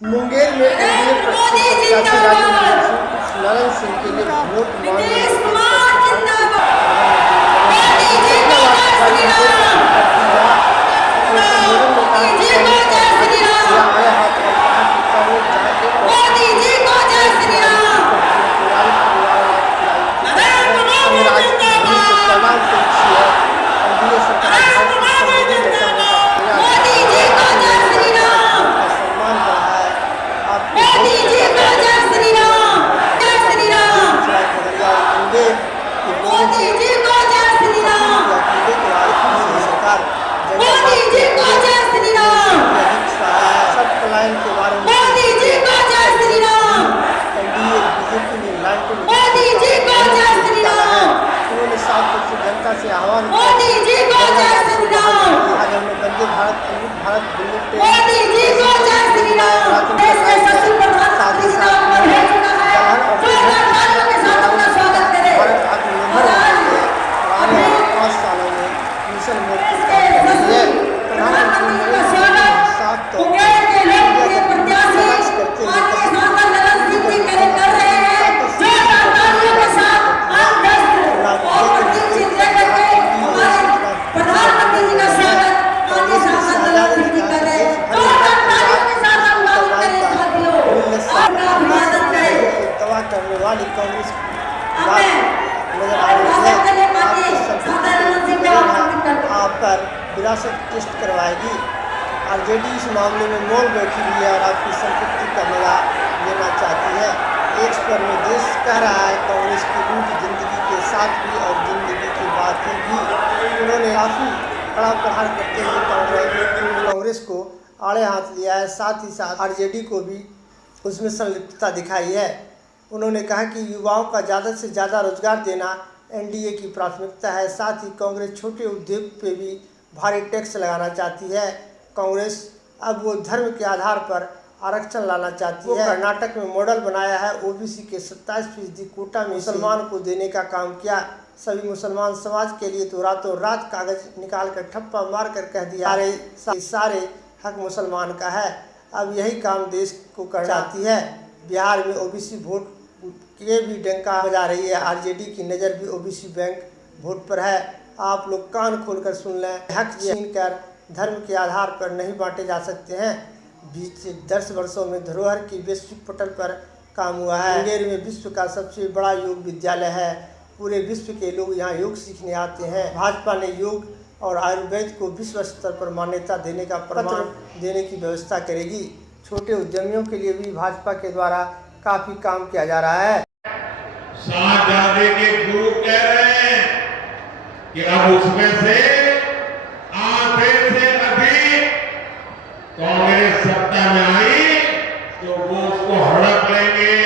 मुंगेर में एनडीए प्रत्याशी राजू नारायण सिंह के लिए वोट मांगने जनता से आह्वान मोदी जी को जय श्री राम। आज हमने वंदे भारत अमृत भारत बुलेट मोदी जी को जय श्री राम। देश के सचिव प्रधानमंत्री जी का आह्वान हो चुका है, जोरदार तालियों के साथ अपना स्वागत करें। भारत आत्मनिर्भर आने वाले 5 सालों में मिशन मोड की प्रधानमंत्री जी का स्वागत मुंगेर के लोकप्रिय प्रत्याशी माननीय सांसद नरेंद्र सिंह जी कर रहे हैं। जोरदार तालियों के साथ आप प्रधानमंत्री जी का स्वागत माननीय सांसद नरेंद्र सिंह जी कर रहे हैं। जोरदार तालियों के साथ हम स्वागत करें साथियों, आपका अभिवादन करें। दवा करने वाली कांग्रेस आप पर विरासत टेस्ट करवाएगी। आरजेडी इस मामले में मौन बैठी हुई है और आपकी संपत्ति का मजा लेना चाहती है। एक स्वर में देश कह रहा है कांग्रेस की उनकी जिंदगी के साथ भी और जिंदगी की बातें भी। उन्होंने काफी कड़ा प्रहार करते हुए कांग्रेस को आड़े हाथ लिया है, साथ ही साथ आरजेडी को भी उसमें संलिप्तता दिखाई है। उन्होंने कहा कि युवाओं का ज़्यादा से ज़्यादा रोजगार देना एनडीए की प्राथमिकता है। साथ ही कांग्रेस छोटे उद्योग पे भी भारी टैक्स लगाना चाहती है। कांग्रेस अब वो धर्म के आधार पर आरक्षण लाना चाहती है। कर्नाटक में मॉडल बनाया है, ओबीसी के 27% कोटा में मुसलमान को देने का काम किया। सभी मुसलमान समाज के लिए तो रातों रात कागज निकाल कर ठप्पा मार कर कह दिया सारे हक मुसलमान का है। अब यही काम देश को करना चाहती है। बिहार में ओबीसी वोट के भी डंका बजा रही है। आरजेडी की नज़र भी ओबीसी बैंक वोट पर है। आप लोग कान खोलकर सुन लें, हक छीन कर धर्म के आधार पर नहीं बांटे जा सकते हैं। बीते 10 वर्षों में धरोहर की वैश्विक पटल पर काम हुआ है। मुंगेर में विश्व का सबसे बड़ा योग विद्यालय है। पूरे विश्व के लोग यहाँ योग सीखने आते हैं। भाजपा ने योग और आयुर्वेद को विश्व स्तर पर मान्यता देने का प्रमाण देने की व्यवस्था करेगी। छोटे उद्यमियों के लिए भी भाजपा के द्वारा काफी काम किया जा रहा है। शाहजहां के गुरु कह रहे हैं कि अब उसमें से आधे से अधिक कांग्रेस सत्ता में आई तो वो उसको हड़प लेंगे।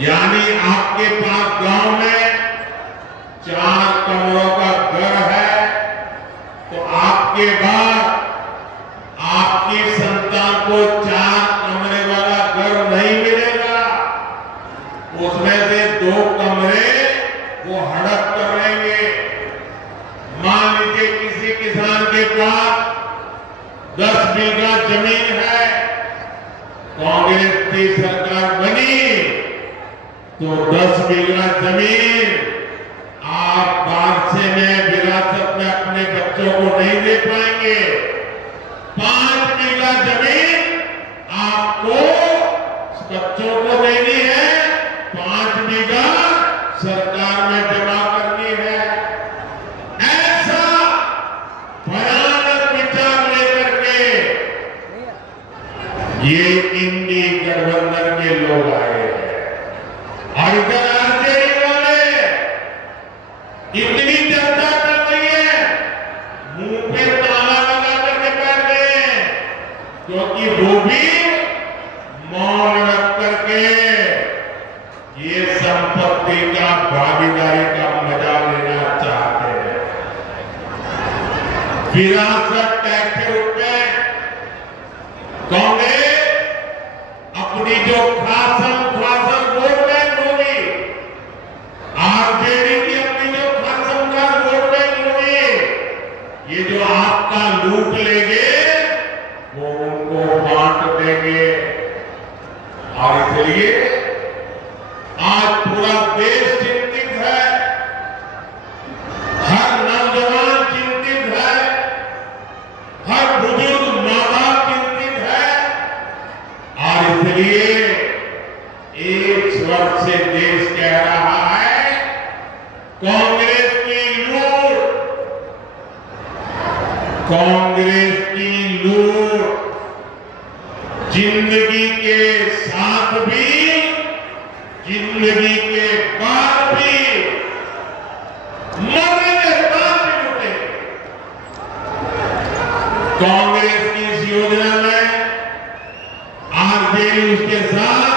यानी आपके पास गांव में 4 कमरों का घर है तो आपके बाद आपकी संतान को 4 कमरे वाला घर नहीं मिलेगा। उसमें से 2 कमरे वो हड़प कर लेंगे। मान लीजिए किसी किसान के पास 10 बीघा जमीन है, कांग्रेस की सरकार बनी तो 10 बीघा जमीन आप वारसे में विरासत में अपने बच्चों को नहीं दे पाएंगे। 5 बीघा जमीन आपको बच्चों को देनी है, 5 बीघा सरकार में जमा करनी है। ऐसा भयानक विचार लेकर के ये इंडी गठबंधन के लोग आए हैं। और इधर आरजेडी वाले इतनी चर्चा कर रही है, मुंह पे ताला लगा करके बैठ गए हैं, क्योंकि वो भी मौन रख करके ये संपत्ति का भागीदारी का मजा लेना चाहते हैं। विरासत टैक्स के रूप में कांग्रेस अपनी जो खासन वोट बैंक होगी, आरजेडी की अपनी जो खासन वोट बैंक होगी, ये जो आपका लूट लेंगे वो उनको बांट देंगे। और इसलिए आज पूरा देश चिंतित है, हर नौजवान चिंतित है, हर बुजुर्ग माँ बाप चिंतित है। और इसलिए एक स्वर से देश कह रहा है, कांग्रेस की लूट, कांग्रेस की लूट जिंदगी के साथ भी, जिंदगी के बाद भी, मरने के बाद भी लूटेंगे। कांग्रेस की इस योजना में आरजेडी उसके साथ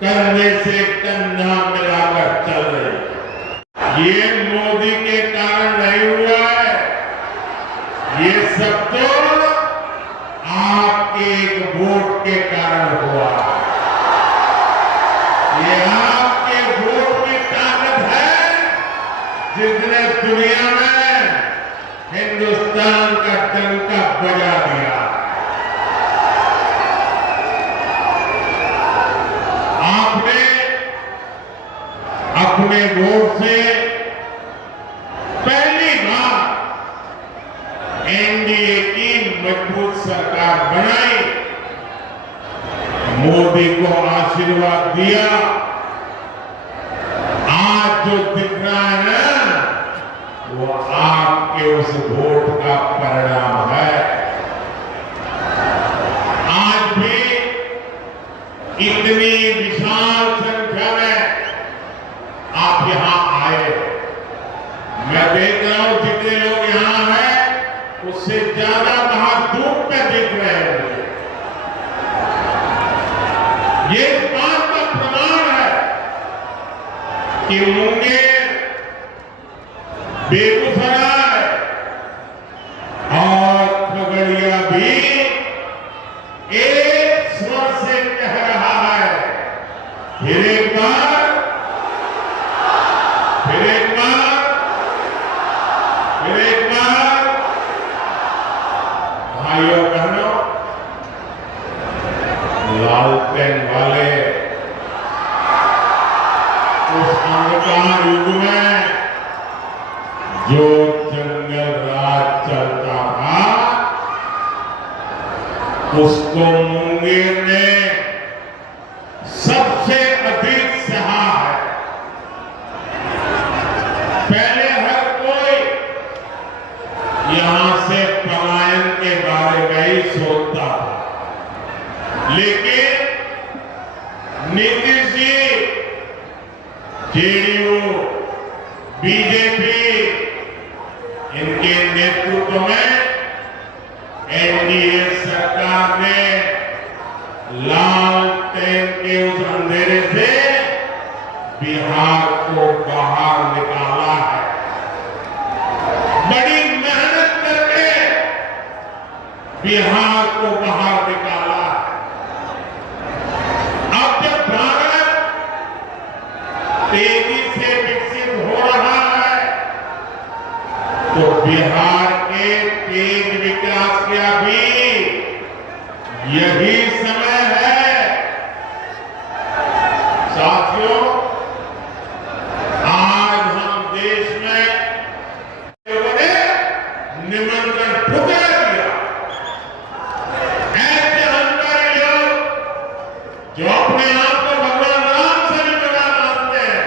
कंधे से कंधा मिलाकर चल रही है। ये मोदी के कारण नहीं हुआ है, ये सब तो आपके एक वोट के कारण हुआ। ये आपके वोट की ताकत है जिसने दुनिया में हिंदुस्तान का डंका बजा दिया। आपने अपने वोट से पहली बार एनडीए की मजबूत सरकार बनाई, मोदी को आशीर्वाद दिया। आज जो दिख रहा है ना, वो आपके उस वोट का परिणाम है। आज भी इतनी विशाल संख्या में आप यहां आए। मैं देख रहा हूं जितने लोग यहां हैं उससे ज्यादा बाहर धूप में दिख रहे हैं। ये इस बात का प्रमाण है कि मुंगेर, बेगूसराय और खगड़िया भी एक स्वर से कह रहा है, फिर एक बार, फिर एक बार, फिर एक बार। भाइयों बहनों, लालटेन वाले उस अंधकार युग में जो जंगल राज चलता था, उसको मुंगेर ने सबसे अधिक सहा है। पहले हर कोई यहां से पलायन के बारे में ही सोचता था, लेकिन नीतीश जी, जेडीयू, बीजेपी, इनके नेतृत्व में एनडीए सरकार ने लालटेन के उस अंधेरे से बिहार को बाहर निकाला है। बड़ी मेहनत करके बिहार को बाहर निकाला है। अब जब भारत तेजी से विकसित हो रहा है, तो बिहार के तेज विकास का भी यही समय है। साथियों, आज हम देश में लोगों ने निमंत्रण ठुकरा दिया। ऐसे अहंकारी लोग जो अपने आप को भगवान राम से भी बड़ा मानते हैं,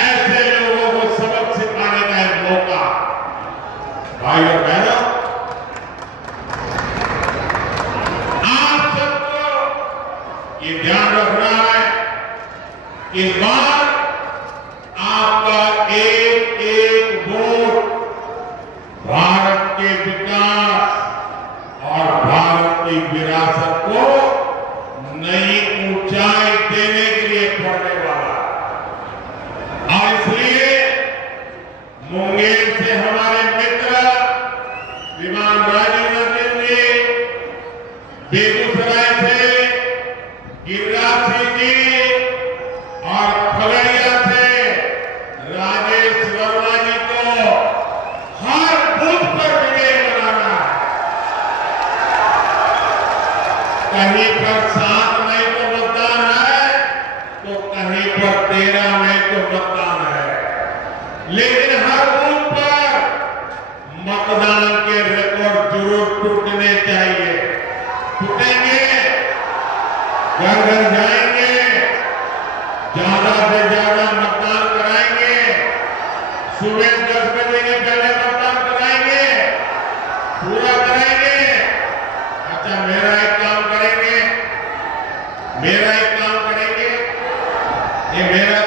ऐसे लोगों को सबक सिखाने का एक मौका। भाई और बहनों, आप सबको ये ध्यान रखना है कि इस बार आपका एक एक वोट भारत के विकास और भारत की विरासत को नई ऊंचाई देने के लिए पड़ने वाला है। और इसलिए मुंगेर से हमारे मित्र श्रीमान राजीव रंजन जी, बेगूसराय से गिरिराज सिंह जी और खगड़िया से राजेश वर्मा जी को हर बूथ पर विजय बनाना है। कहीं पर 7 मई को मतदान है तो कहीं पर 13 मई को मतदान है, लेकिन हर बूथ पर मतदान के रिकॉर्ड जरूर टूटने चाहिए। टूटेंगे, घर घर जाएंगे, ज्यादा से ज्यादा मतदान कराएंगे, सुबह 10 बजे के पहले मतदान कराएंगे, पूरा कराएंगे। अच्छा, मेरा एक काम करेंगे, ये मेरा